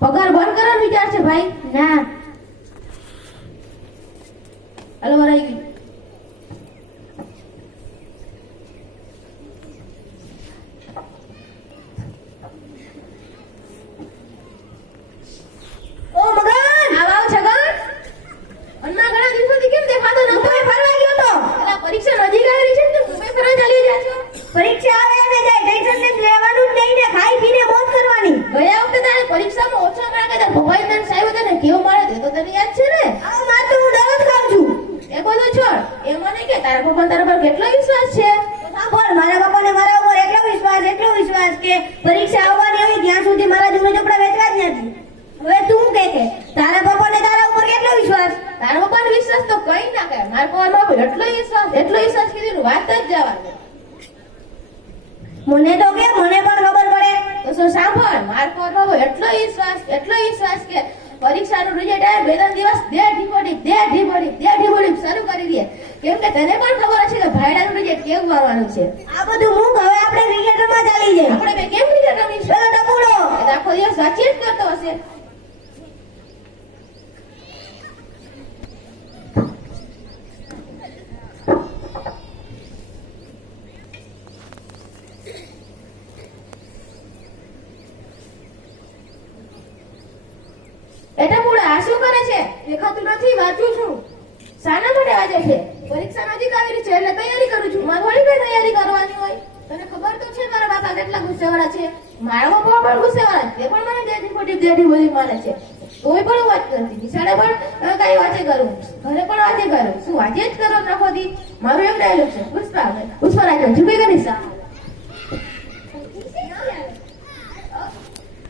પગાર બંધ કરવાનો વિચાર છે ભાઈ? ના. હાલો વરાઈ ગયું. ઓ મગન, આવ છગન. અન્ના ઘણા દિવસોથી કેમ દેખાતો નતો? મુંબઈ ફરવા ગયો તો. એલા પરીક્ષા નજીક આવી રહી છે ને મુંબઈ ફરવા ચાલી જા છો. પરીક્ષા આવે અને જાય, ટેન્શન ને લેવાનું જ નહીં ને, ખાઈ પીને મોજ કરવાની. ગયા વખતે તારે પરીક્ષામાં ઓછો માર્ક હતા. ભવાઈદાન સાહેબ તને કેવો મારે તે તો તને યાદ છે ને? આ માર તો હું દરરોજ ખાઉં છું. એ બધું છોડ. એ મને કે તારા પપ્પા તારા પર કેટલો વિશ્વાસ છે? સાંભળ, મારા પપ્પાને મારા ઉપર એટલો વિશ્વાસ કે પરીક્ષા આવવાની હોય ત્યાં સુધી મારા જૂના ચોપડા વેચવા જ નથી. હવે તું કે તારા પપ્પાને તારા ઉપર કેટલો વિશ્વાસ? તારા પપ્પાનો વિશ્વાસ તો કઈ ના કરે. મારા પપ્પાનો એટલો વિશ્વાસ કીધું વાત જ જવા દે. મને તો કે મને પણ ખબર પડે. તો શું સાંભળ, મારા પપ્પાનો એટલો વિશ્વાસ કે પરીક્ષાનું રિઝલ્ટ આવે બે ત્રણ દિવસ દે ઢીબોડી શરૂ કરી દે. કેમ કે તને પણ ખબર હશે કે ભાઈડાનું રિઝલ્ટ કેવું આવવાનું છે. આ બધું હું હવે આપણે ક્રિકેટમાં ચાલી જાય. આપણે બે કેમ રિઝલ્ટ રમીશું? પેલો ટપુડો એ તો આખો દિવસ વાંચી જ કરતો હશે. એટા પૂરા આ શું કરે છે? દેખાતું નથી, વાંચું છું. શાના માટે વાંચે છે? પરીક્ષા નજીક આવી રહી છે એટલે તૈયારી કરું છું. મારે થોડી કઈ તૈયારી કરવાની હોય? તને ખબર તો છે મારા બાપા કેટલા ગુસ્સેવાળા છે. મારા બાપા પણ ગુસ્સેવાળા છે. તે પણ મને જેઠી બોલી માને છે. તોય પણ વાત કરતી નિશાળે પણ કઈ વાંચે કરું, ઘરે પણ વાંચે કરું. શું વાંચે જ કરો નાખોથી? મારું એક ડાયલોગ છે, પુષ્પા પુષ્પા રાજન ઝૂકી કરીશ.